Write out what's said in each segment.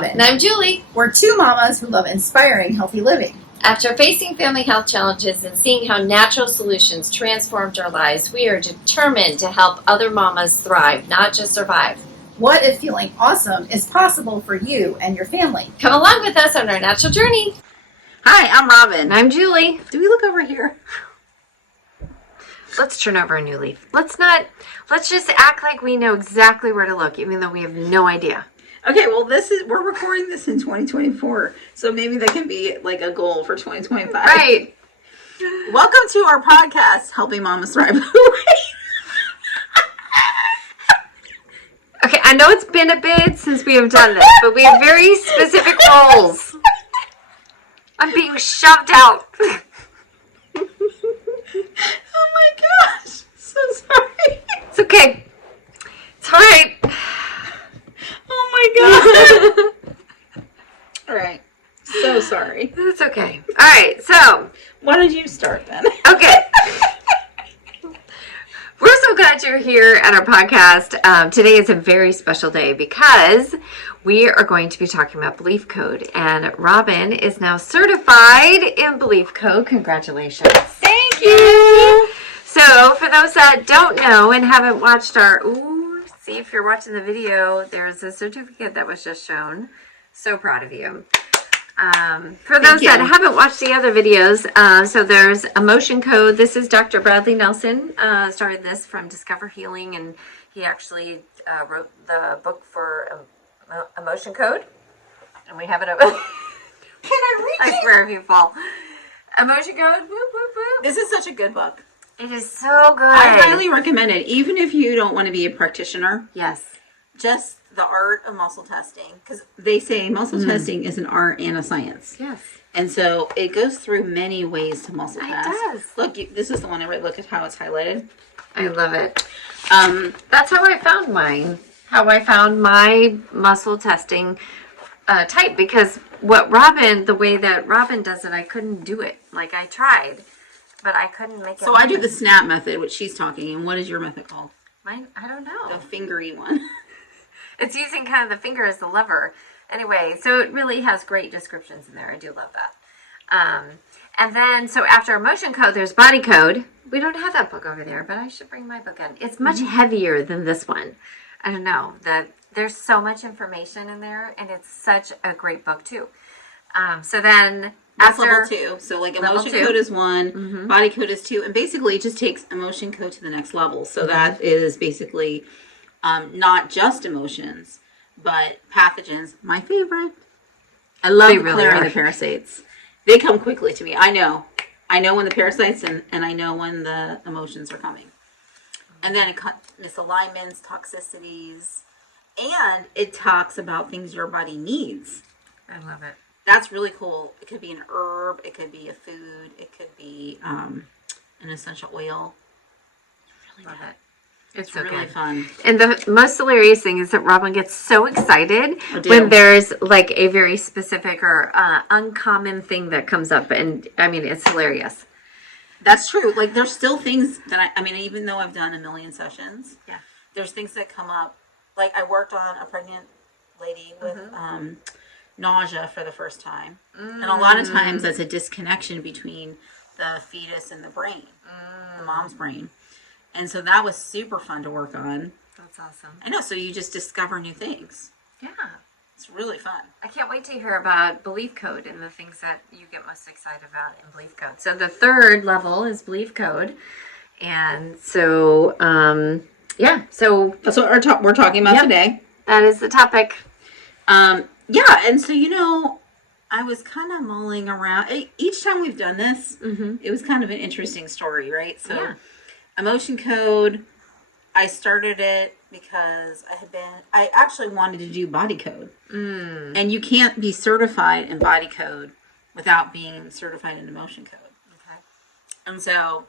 Robin. And I'm Julie. We're two mamas who love inspiring healthy living. After facing family health challenges and seeing how natural solutions transformed our lives, we are determined to help other mamas thrive, not just survive. What if feeling awesome is possible for you and your family? Come along with us on our natural journey. Hi, I'm Robin. And I'm Julie. Do we look over here? Let's turn over a new leaf. Let's just act like we know exactly where to look, even though we have no idea. Okay, well, we're recording this in 2024, so maybe that can be like a goal for 2025. Right. Welcome to our podcast, Helping Mamas Thrive. Okay, I know it's been a bit since we have done this, but we have very specific roles. I'm being shoved out. Oh my gosh, so sorry. It's okay. It's all right. Oh my god. All right, so sorry. It's okay. All right, so Why don't you start then? okay. We're so glad you're here at our podcast. Today is a very special day because we are going to be talking about Belief Code. And Robin is now certified in Belief Code. Congratulations. Thank you. So for those that don't know and haven't watched see if you're watching the video, there's a certificate that was just shown. So proud of you. For those that haven't watched the other videos, so there's Emotion Code. This is Dr. Bradley Nelson, started this from Discover Healing, and he actually wrote the book for Emotion Code. And we have it over. Can I read it? I swear if you fall. Emotion Code. Whoop, whoop, whoop. This is such a good book. It is so good. I highly recommend it, even if you don't want to be a practitioner. Yes. Just the art of muscle testing, because they say muscle testing is an art and a science. Yes. And so it goes through many ways to muscle test. It does. Look, this is the one I read. Look at how it's highlighted. I love it. That's how I found mine. How I found my muscle testing type, because the way that Robin does it, I couldn't do it. Like, I tried, but I couldn't make it. So I do the snap method, which she's talking. And what is your method called? Mine, I don't know. The fingery one. It's using kind of the finger as the lever. Anyway, so it really has great descriptions in there. I do love that. And then, so after Emotion Code, there's Body Code. We don't have that book over there, but I should bring my book in. It's much heavier than this one. I don't know. There's so much information in there, and it's such a great book, too. So then, that's after level 2. So like Emotion Code is 1, Body Code is 2, and basically it just takes Emotion Code to the next level. So that is basically not just emotions, but pathogens. My favorite. I love clearing the parasites. They come quickly to me. I know when the parasites and I know when the emotions are coming. And then it misalignments, toxicities, and it talks about things your body needs. I love it. That's really cool. It could be an herb, it could be a food, it could be an essential oil. Really love it. It's so really fun. And the most hilarious thing is that Robin gets so excited when there's like a very specific or uncommon thing that comes up. And I mean, it's hilarious. That's true. Like, there's still things that I mean, even though I've done a million sessions, there's things that come up. Like, I worked on a pregnant lady with nausea for the first time. And a lot of times that's a disconnection between the fetus and the brain, the mom's brain. And so that was super fun to work on. That's awesome. I know. So you just discover new things. Yeah. It's really fun. I can't wait to hear about Belief Code and the things that you get most excited about in Belief Code. So the third level is Belief Code. And so, So that's what we're talking about today. That is the topic. And so, I was kind of mulling around. Each time we've done this, it was kind of an interesting story, right? So Emotion Code, I started it because I actually wanted to do Body Code. And you can't be certified in Body Code without being certified in Emotion Code. Okay. And so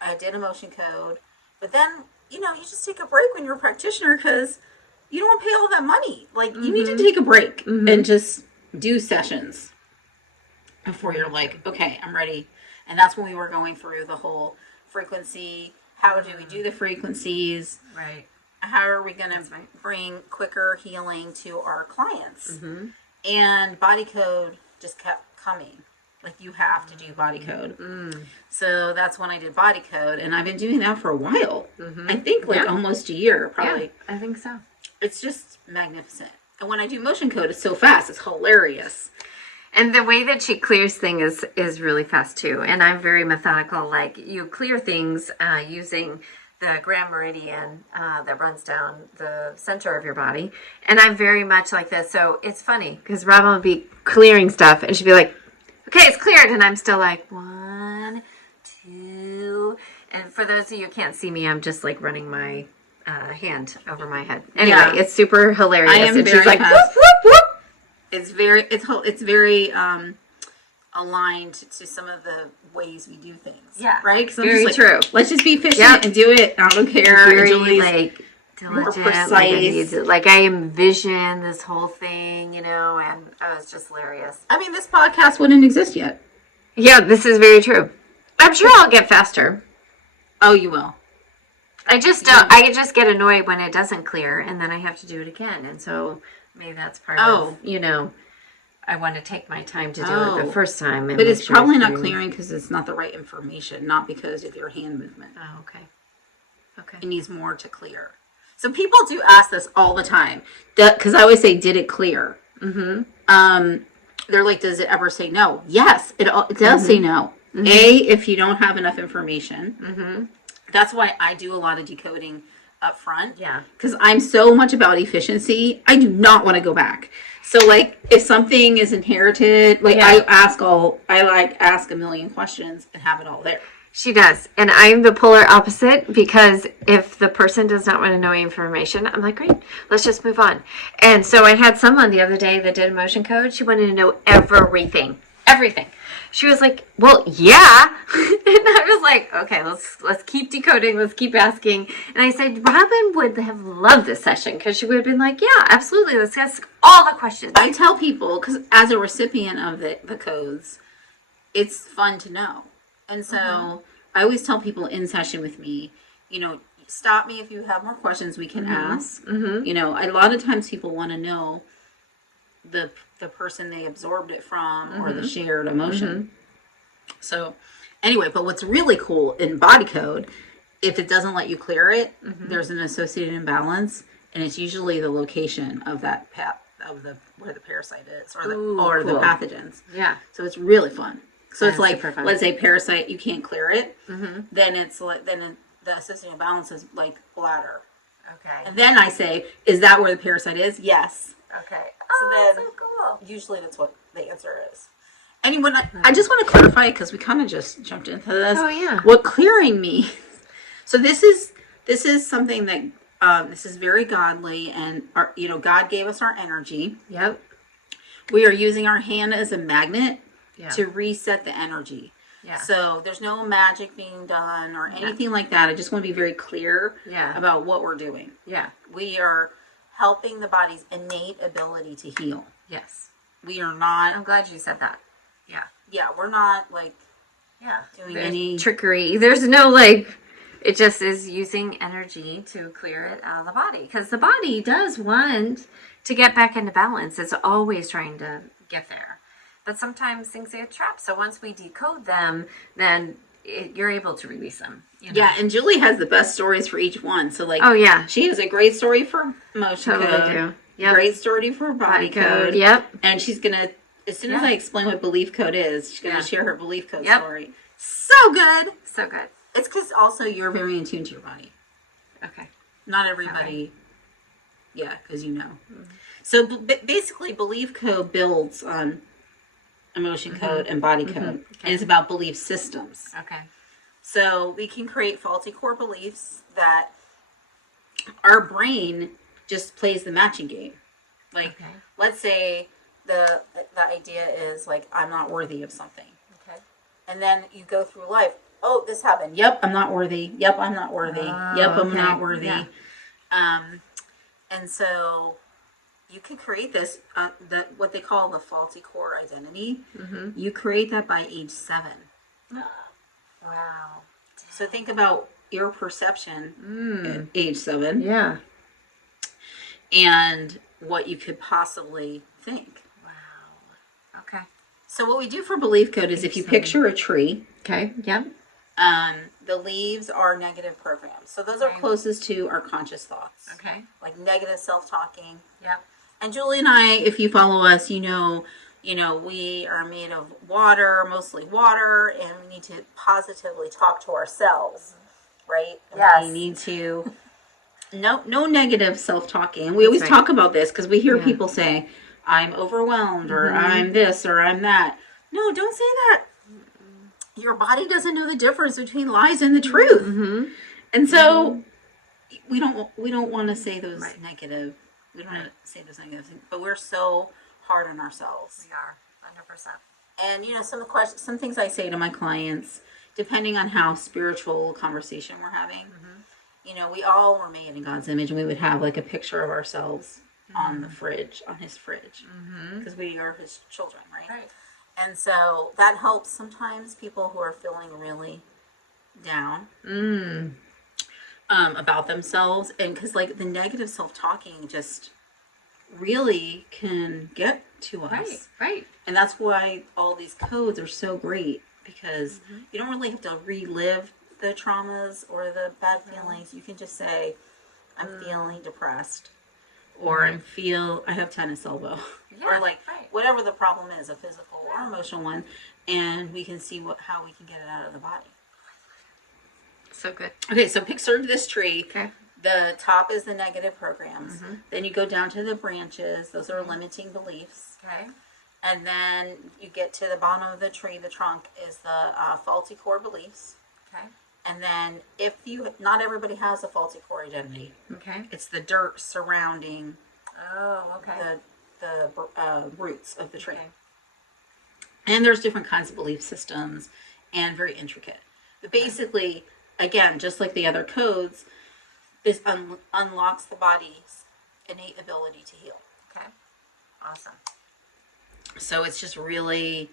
I did Emotion Code, but then, you just take a break when you're a practitioner because you don't want to pay all that money. Like, you need to take a break and just do sessions before you're like, okay, I'm ready. And that's when we were going through the whole frequency. How do we do the frequencies? Right. How are we going to bring quicker healing to our clients? And body code just kept coming. Like, you have to do body code. So that's when I did body code, and I've been doing that for a while. I think almost a year, probably. Yeah, I think so. It's just magnificent. And when I do motion code, it's so fast. It's hilarious. And the way that she clears things is really fast too. And I'm very methodical. Like, you clear things using the grand meridian that runs down the center of your body. And I'm very much like this. So it's funny because Robin would be clearing stuff and she'd be like, okay, it's cleared. And I'm still like, 1, 2. And for those of you who can't see me, I'm just like running my hand over my head. Anyway, it's super hilarious. I am and very she's like, fast. whoop, whoop, whoop. It's very aligned to some of the ways we do things. Yeah, right. 'Cause I'm very just like, true. Let's just be efficient and do it. I don't care. Very Julie's like diligent, more precise. like I envision this whole thing, and oh, it's just hilarious. I mean, this podcast wouldn't exist yet. Yeah, this is very true. I'm sure I'll get faster. Oh, you will. I just don't. I just get annoyed when it doesn't clear, and then I have to do it again, and so maybe that's part of I want to take my time to do it the first time. And but it's probably not clearing because it's not the right information, not because of your hand movement. Oh, okay. Okay. It needs more to clear. So people do ask this all the time. Because I always say, did it clear? They're like, does it ever say no? Yes, it does say no. If you don't have enough information. That's why I do a lot of decoding up front. Yeah. Because I'm so much about efficiency. I do not want to go back. So, like, if something is inherited, like, I ask a million questions and have it all there. She does. And I'm the polar opposite because if the person does not want to know information, I'm like, great, let's just move on. And so I had someone the other day that did emotion code. She wanted to know everything. Everything. She was like, well, yeah. And I was like, okay, let's keep decoding. Let's keep asking. And I said, Robin would have loved this session because she would have been like, yeah, absolutely. Let's ask all the questions. I tell people, because as a recipient of the codes, it's fun to know. And so I always tell people in session with me, stop me if you have more questions we can ask. A lot of times people want to know the person they absorbed it from or the shared emotion. So anyway, but what's really cool in body code, if it doesn't let you clear it, there's an associated imbalance, and it's usually the location of that path of where the parasite is or the pathogens. Yeah. So it's really fun. So That's it's like, super fun. let's say parasite, you can't clear it. Then it's like, the associated imbalance is like bladder. Okay. And then I say, is that where the parasite is? Yes. Okay. So That's then so cool. usually that's what the answer is. And when I just want to clarify, because we kind of just jumped into this. Oh, yeah. What clearing means. So this is something that this is very godly, and God gave us our energy. Yep. We are using our hand as a magnet Yeah. to reset the energy. Yeah. So there's no magic being done or anything like that. I just want to be very clear about what we're doing. Yeah. We are helping the body's innate ability to heal. Yes. We are not. I'm glad you said that. Yeah. Yeah, we're not like doing There's any trickery. There's no it just is using energy to clear it out of the body because the body does want to get back into balance. It's always trying to get there. But sometimes things get trapped. So once we decode them, then you're able to release them. Yeah, and Julie has the best stories for each one. So oh yeah, she has a great story for motion code. Yep. Great story for body code. Yep. And she's gonna, as soon as I explain what belief code is, she's gonna share her belief code story. So good. So good. It's because also you're very in tune to your body. Okay. Not everybody. Yeah, because So basically, belief code builds on emotion code and body code. And it's about belief systems. Okay. So we can create faulty core beliefs that our brain just plays the matching game. Like, let's say the idea is like, I'm not worthy of something. Okay. And then you go through life. Oh, this happened. Yep, I'm not worthy. Yep, I'm not worthy. Yep, I'm not worthy. Yeah. And so you can create this, what they call the faulty core identity. You create that by age 7. Wow. So think about your perception at age 7. Yeah. And what you could possibly think. Wow. Okay. So what we do for belief code is if you picture a tree, Okay. Yep. the leaves are negative programs. So those are closest to our conscious thoughts. Okay. Like negative self-talking. Yep. And Julie and I, if you follow us, you know, we are made of water, mostly water, and we need to positively talk to ourselves, right? Yes. We need to no negative self-talking. And we always talk about this because we hear people say, I'm overwhelmed, or I'm this, or I'm that. No, don't say that. Your body doesn't know the difference between lies and the truth. And so we don't want to say those negative. We don't want to say those negative things, but we're so hard on ourselves. We are 100%. And some things I say to my clients, depending on how spiritual conversation we're having. We all were made in God's image, and we would have like a picture of ourselves on the fridge, on His fridge, because we are His children, right? And so that helps sometimes people who are feeling really down about themselves, and because like the negative self-talking just really can get to us, Right. And that's why all these codes are so great, because you don't really have to relive the traumas or the bad feelings. You can just say, I'm feeling depressed, or I have tennis elbow, or like whatever the problem is, a physical or emotional one, and we can see how we can get it out of the body. So good. Okay, so picture this tree. Okay. The top is the negative programs. Then you go down to the branches. Those are limiting beliefs. Okay. And then you get to the bottom of the tree. The trunk is the faulty core beliefs. Okay. And then not everybody has a faulty core identity. Okay. It's the dirt surrounding the roots of the tree. Okay. And there's different kinds of belief systems and very intricate. But basically, again, just like the other codes, this unlocks the body's innate ability to heal. Okay. Awesome. So it's just really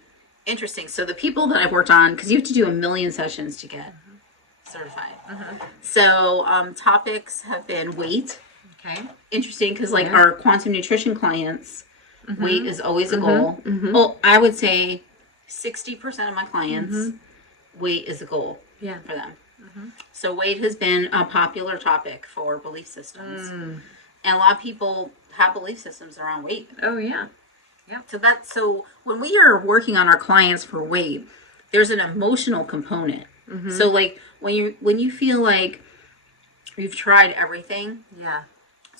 interesting. So the people that I've worked on, because you have to do 1 million sessions to get certified. So topics have been weight. Okay. Interesting, because like our quantum nutrition clients, weight is always a goal. Well, I would say 60% of my clients, weight is a goal for them. So weight has been a popular topic for belief systems. And a lot of people have belief systems around weight. Oh, yeah. So when we are working on our clients for weight, there's an emotional component. So like when you feel like you've tried everything. Yeah.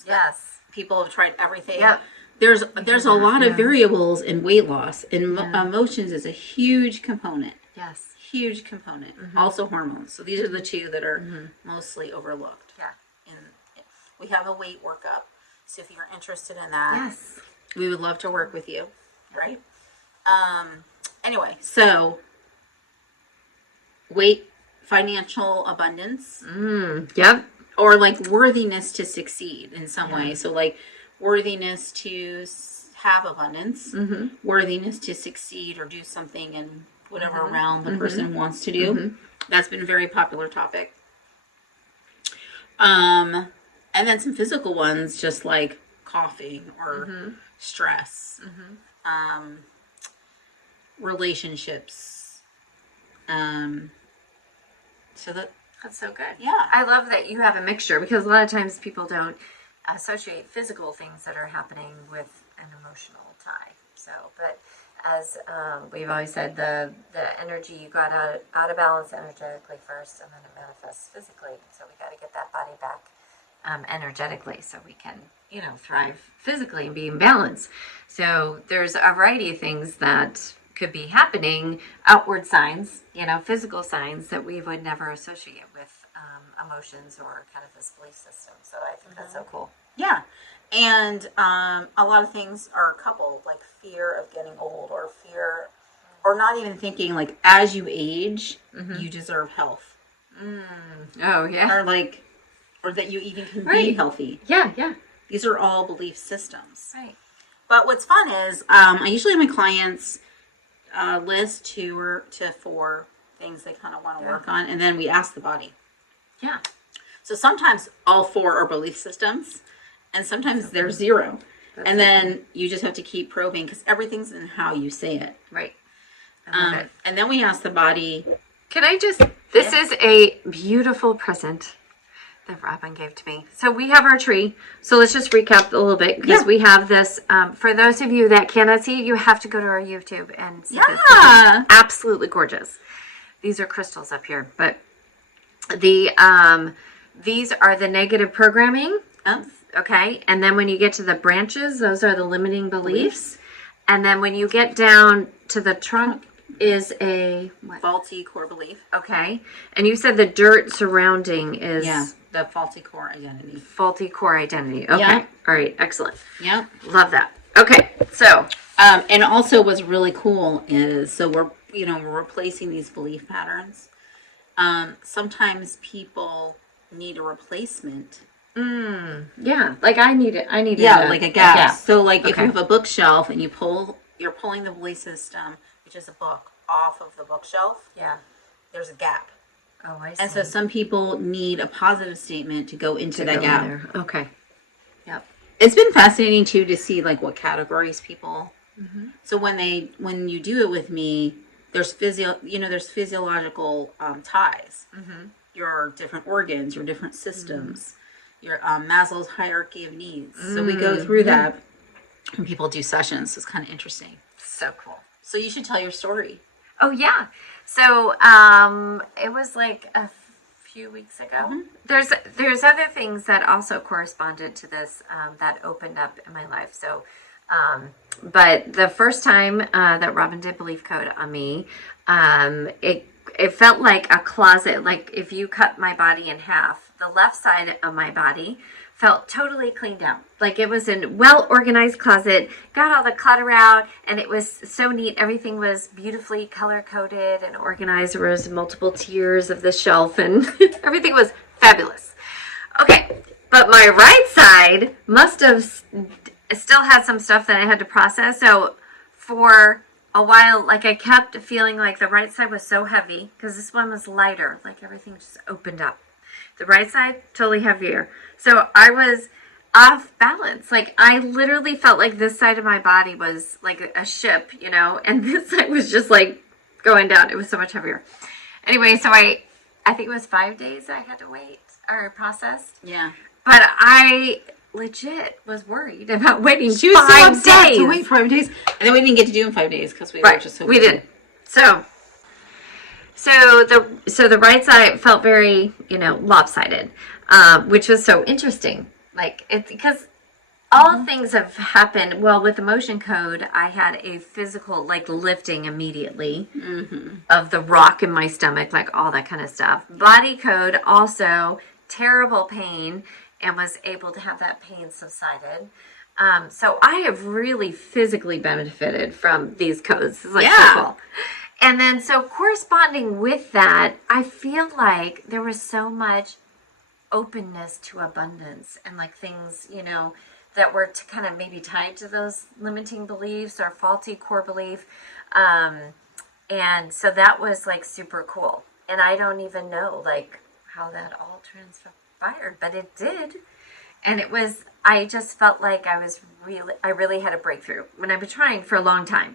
Yes. People have tried everything. Yep. There's a lot of variables in weight loss, and emotions is a huge component. Yes. Huge component. Also hormones. So these are the two that are mostly overlooked. Yeah. We have a weight workup. So if you're interested in that, Yes. we would love to work with you. Right? Anyway, so weight, financial abundance. Yep. Or like worthiness to succeed in some way. So like worthiness to have abundance, worthiness to succeed or do something in whatever realm the person wants to do. That's been a very popular topic. And then some physical ones, just like coughing or stress, relationships. So That's so good. Yeah. I love that you have a mixture, because a lot of times people don't associate physical things that are happening with an emotional tie. So, but as we've always said, the energy, you got out of balance energetically first, and then it manifests physically. So we got to get that body back energetically so we can, thrive physically and be in balance. So there's a variety of things that could be happening, outward signs, physical signs that we would never associate with emotions or kind of this belief system. So I think that's so cool. Yeah. And a lot of things are coupled, like fear of getting old, or fear, or not even thinking like as you age, you deserve health. Oh, yeah. Or that you even can be healthy. Yeah. These are all belief systems. Right. But what's fun is I usually have my clients list 2 to 4 things they kind of want to work on, and then we ask the body. Yeah. So sometimes all 4 are belief systems, and sometimes there's 0. And then you just have to keep probing because everything's in how you say it. Right. I love it. And then we ask the body. Can I just, this is a beautiful present that Robin gave to me. So we have our tree. So let's just recap a little bit because we have this. For those of you that cannot see, you have to go to our YouTube and see this. This is absolutely gorgeous. These are crystals up here, but these are the negative programming. Okay. And then when you get to the branches, those are the limiting beliefs. And then when you get down to the trunk is a faulty core belief. Okay. And you said the dirt surrounding is the faulty core identity. Faulty core identity. Okay. Yeah. All right. Excellent. Yeah. Love that. Okay. So, and also what's really cool is, so we're replacing these belief patterns. Sometimes people need a replacement. Yeah. Like I need it. Like a gap. So like if you have a bookshelf and you're pulling the belief system, which is a book, off of the bookshelf. Yeah. There's a gap. Oh, I see. And so some people need a positive statement to go into that gap. There. Okay. Yep. It's been fascinating too to see like what categories people. So when you do it with me, there's physiological ties. Your different organs, your different systems, your Maslow's hierarchy of needs. So we go through that when people do sessions. So it's kind of interesting. So cool. So you should tell your story. Oh yeah. So it was like a few weeks ago. There's other things that also corresponded to this that opened up in my life. So but the first time that Robin did belief code on me, it felt like a closet. Like if you cut my body in half, the left side of my body felt totally cleaned out. Like it was a well-organized closet, got all the clutter out, and it was so neat. Everything was beautifully color-coded and organized. There was multiple tiers of the shelf, and everything was fabulous. Okay, but my right side must have still had some stuff that I had to process. So for a while, like I kept feeling like the right side was so heavy, because this one was lighter, like everything just opened up. The right side, totally heavier. So I was off balance. Like I literally felt like this side of my body was like a ship, and this side was just like going down. It was so much heavier. Anyway, so I think it was 5 days I had to wait or process. Yeah. But I legit was worried about waiting she was 5 days. To wait 5 days. And then we didn't get to do in 5 days because we were just so we didn't. So the right side felt very, lopsided, which was so interesting. Like it's because all things have happened. Well, with the motion code, I had a physical like lifting immediately of the rock in my stomach, like all that kind of stuff. Body code also terrible pain, and was able to have that pain subsided. So I have really physically benefited from these codes. It's like so cool. And then, so corresponding with that, I feel like there was so much openness to abundance and like things, that were to kind of maybe tied to those limiting beliefs or faulty core belief. And so that was like super cool. And I don't even know like how that all transpired, but it did. And it was, I just felt like I really had a breakthrough when I've been trying for a long time.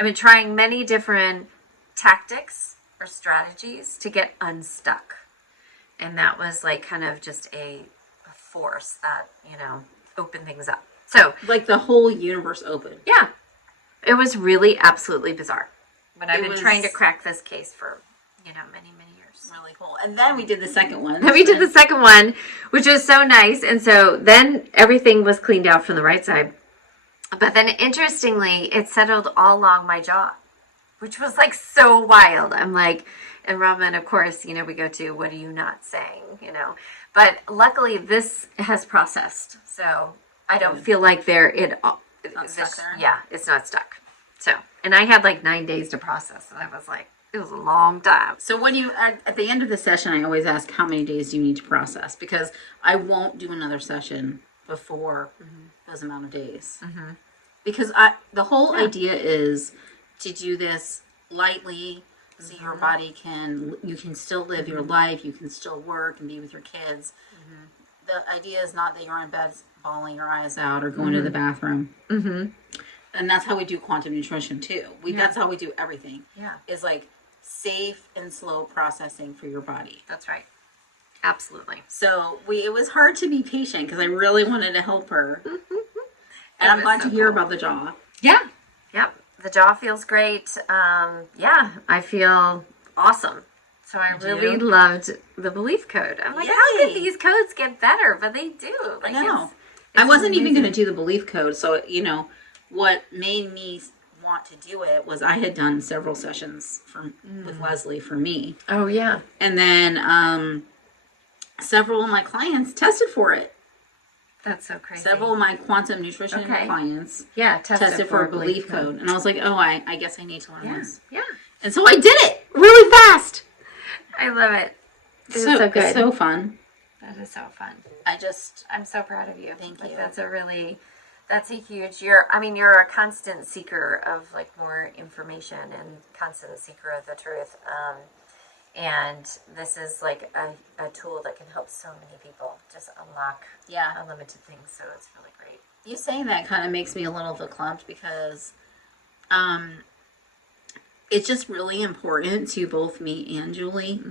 I've been trying many different tactics or strategies to get unstuck. And that was like kind of just a force that, opened things up. So like the whole universe opened. Yeah. It was really absolutely bizarre. But I've been trying to crack this case for, many, many years. Really cool. And then we did the second one. Then we did the second one, which was so nice. And so then everything was cleaned out from the right side. But then interestingly, it settled all along my jaw, which was like so wild. I'm like, and Robin, of course, we go to, what are you not saying, but luckily this has processed. So I don't feel like it's not stuck there. Yeah, it's not stuck. So, and I had like 9 days to process. And I was like, it was a long time. So when you, at the end of the session, I always ask how many days do you need to process? Because I won't do another session before those amount of days. Because the whole idea is to do this lightly, so your body you can still live your life, you can still work and be with your kids. the idea is not that you're in bed bawling your eyes out or going to the bathroom. Mm-hmm. And that's how we do quantum nutrition too. That's how we do everything. Yeah. Is like safe and slow processing for your body. That's right. Absolutely. So it was hard to be patient because I really wanted to help her. And I'm glad to hear about the jaw. Yeah. Yep. The jaw feels great. Yeah, I feel awesome. So I really loved the belief code. I'm like, how did these codes get better? But they do. Like, I know. it's I wasn't amazing. even going to do the belief code. So, what made me want to do it was I had done several sessions with Leslie for me. Oh, yeah. And then several of my clients tested for it. That's so crazy. Several of my quantum nutrition clients tested for a belief code. And I was like, oh, I guess I need to learn this. Yeah. And so I did it really fast. I love it. It's so so good. It's so fun. That is so fun. I'm so proud of you. Thank you. That's a huge, you're a constant seeker of like more information and constant seeker of the truth. And this is like a tool that can help so many people just unlock unlimited things. So it's really great. You saying that kind of makes me a little verklempt because it's just really important to both me and Julie,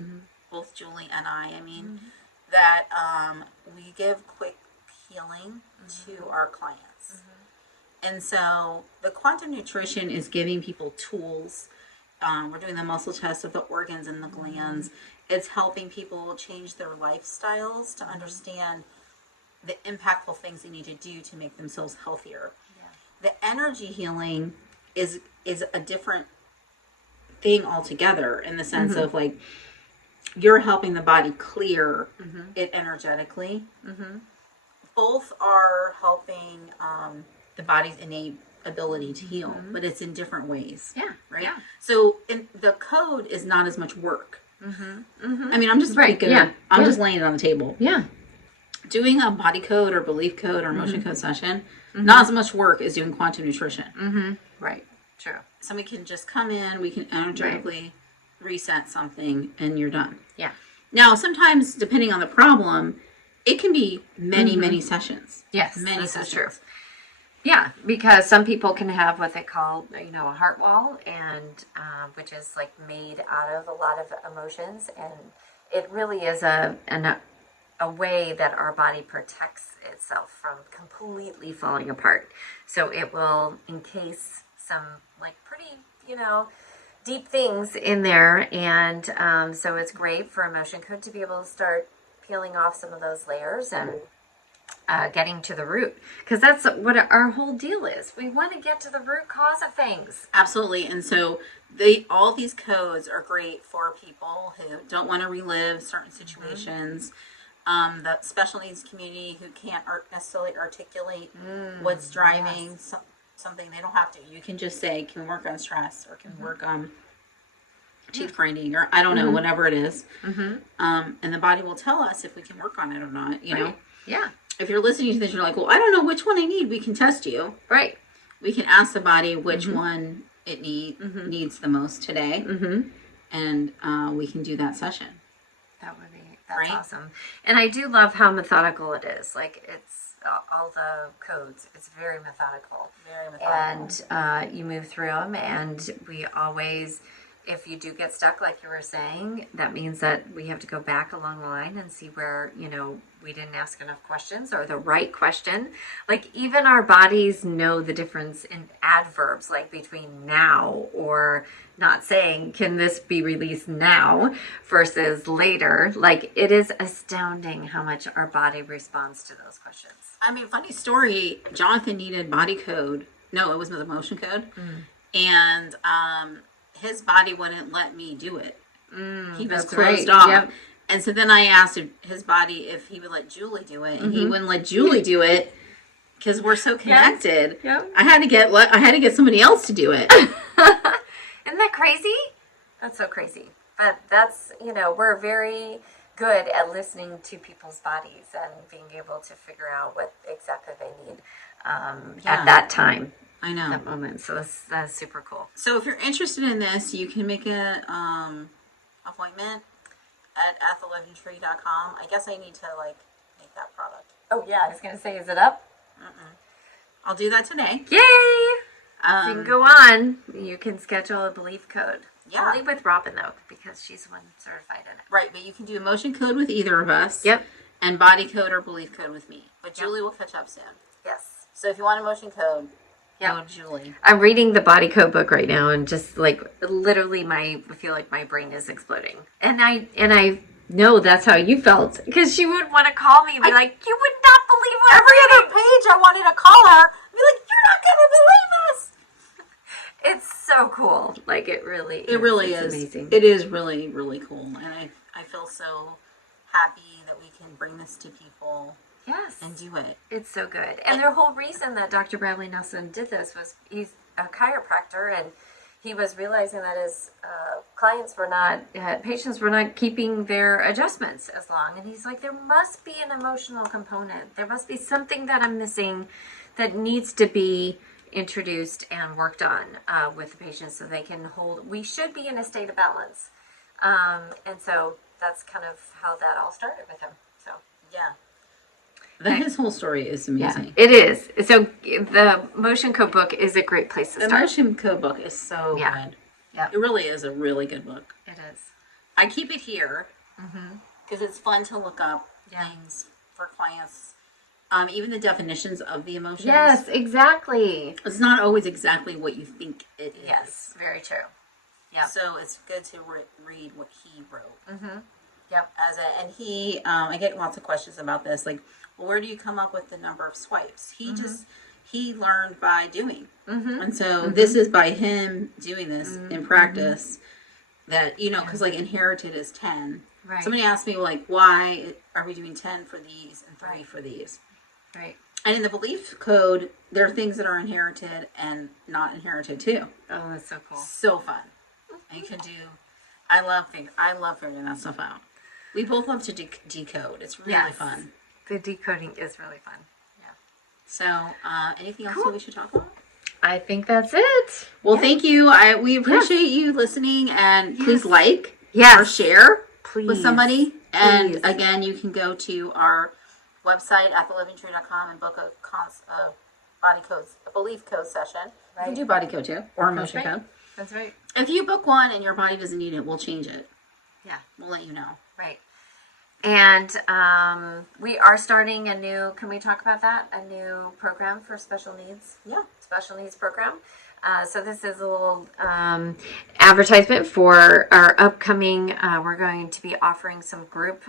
both Julie and I that we give quick healing to our clients. And so the quantum nutrition is giving people tools. We're doing the muscle test of the organs and the glands. It's helping people change their lifestyles to understand the impactful things they need to do to make themselves healthier. Yeah. The energy healing is a different thing altogether in the sense of like you're helping the body clear it energetically. Both are helping the body's innate ability to heal, but it's in different ways. Yeah. Right. Yeah. So the code is not as much work. I mean, I'm just I'm just laying it on the table. Yeah. Doing a body code or belief code or emotion code session, not as much work as doing quantum nutrition. Right. True. Somebody can just come in, we can energetically reset something, and you're done. Yeah. Now, sometimes, depending on the problem, it can be many sessions. Yes, many this sessions. is true. Yeah, because some people can have what they call, a heart wall, and which is like made out of a lot of emotions, and it really is a way that our body protects itself from completely falling apart. So it will encase some like pretty, deep things in there, and so it's great for emotion code to be able to start peeling off some of those layers and getting to the root, because that's what our whole deal is. We want to get to the root cause of things. Absolutely. And so all these codes are great for people who don't want to relive certain situations. The special needs community who can't necessarily articulate what's driving something. They don't have to. You can just say, can we work on stress, or can we work on teeth grinding, or I don't know, whatever it is. And the body will tell us if we can work on it or not, you know? Yeah. If you're listening to this, you're like, well, I don't know which one I need. We can test you. Right. We can ask the body which one it needs the most today. And we can do that session. That's awesome. And I do love how methodical it is. Like, it's all the codes. It's very methodical. Very methodical. And you move through them, and we always, if you do get stuck, like you were saying, that means that we have to go back along the line and see where, we didn't ask enough questions or the right question. Like, even our bodies know the difference in adverbs, like between now or not saying, can this be released now versus later. Like, it is astounding how much our body responds to those questions. I mean, funny story, Jonathan needed body code. No, it was the emotion code. And his body wouldn't let me do it. He was closed off. Yep. And so then I asked his body if he would let Julie do it, and he wouldn't let Julie do it because we're so connected. Yep. I had to get somebody else to do it. Isn't that crazy? That's so crazy. But that's, we're very good at listening to people's bodies and being able to figure out what exactly they need at that time. I know. That moment. So that's super cool. So if you're interested in this, you can make an appointment at athleventree.com. I guess I need to make that product. Oh, yeah, I was going to say, is it up? I'll do that today. Yay! So you can go on. You can schedule a belief code. Yeah. Only with Robin, though, because she's the one certified in it. Right, but you can do emotion code with either of us. Yep. And body code or belief code with me. But Julie will catch up soon. Yes. So if you want emotion code, Yep. go to Julie. I'm reading the body code book right now, and just like literally, I feel like my brain is exploding. And I know that's how you felt, because she would want to call me and be like, "You would not believe what Every I'm other reading." page I wanted to call her and be like, "You're not gonna believe this." It's so cool. Like it really It's is amazing. It is really, really cool. And I feel so happy that we can bring this to people Yes. and do it. It's so good. And the whole reason that Dr. Bradley Nelson did this was he's a chiropractor, and he was realizing that his patients were not keeping their adjustments as long. And he's like, there must be an emotional component. There must be something that I'm missing that needs to be introduced and worked on with the patients so they can hold. We should be in a state of balance. And so that's kind of how that all started with him. So, yeah. His whole story is amazing. it is. So the Motion Code book is a great place to The start. Motion Code book is so good. Yeah. It really is a really good book. It is. I keep it here because it's fun to look up things for clients. Even the definitions of the emotions. Yes, exactly. It's not always exactly what you think it is. Yes, very true. Yeah. So it's good to read what he wrote. Mm-hmm. Yep. And he, I get lots of questions about this, like, well, where do you come up with the number of swipes? He learned by doing. Mm-hmm. And so this is by him doing this in practice that, because like inherited is 10. Right. Somebody asked me, like, why are we doing 10 for these and 3 for these? Right. And in the belief code, there are things that are inherited and not inherited too. Oh, that's so cool. So fun. And you can do, I love figuring that stuff out. We both love to decode. It's really fun. The decoding is really fun. Yeah. So, anything else that we should talk about? I think that's it. Well, thank you. We appreciate you listening, and please like or share with somebody. And again, you can go to our website at thelivingtree.com and book a belief code session. Right. You can do body code too, or emotion code. That's right. If you book one and your body doesn't need it, we'll change it. Yeah. We'll let you know. Right. And we are starting can we talk about that? A new program for special needs? Yeah. Special needs program. So this is a little advertisement for our upcoming, we're going to be offering some group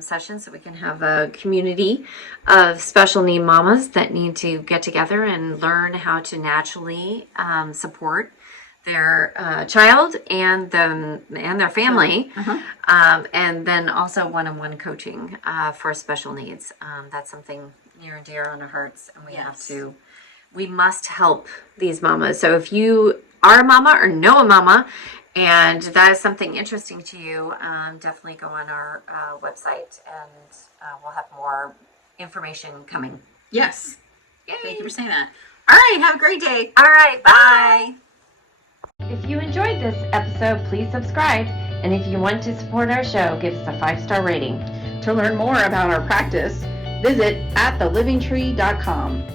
sessions so we can have a community of special need mamas that need to get together and learn how to naturally support their child and their family, and then also one-on-one coaching for special needs. That's something near and dear on our hearts, and we must help these mamas. So if you are a mama or know a mama, and that is something interesting to you, definitely go on our website, and we'll have more information coming. Yes. Yay. Thank you for saying that. All right. Have a great day. All right. Bye. If you enjoyed this episode, please subscribe. And if you want to support our show, give us a 5-star rating. To learn more about our practice, visit thelivingtree.com.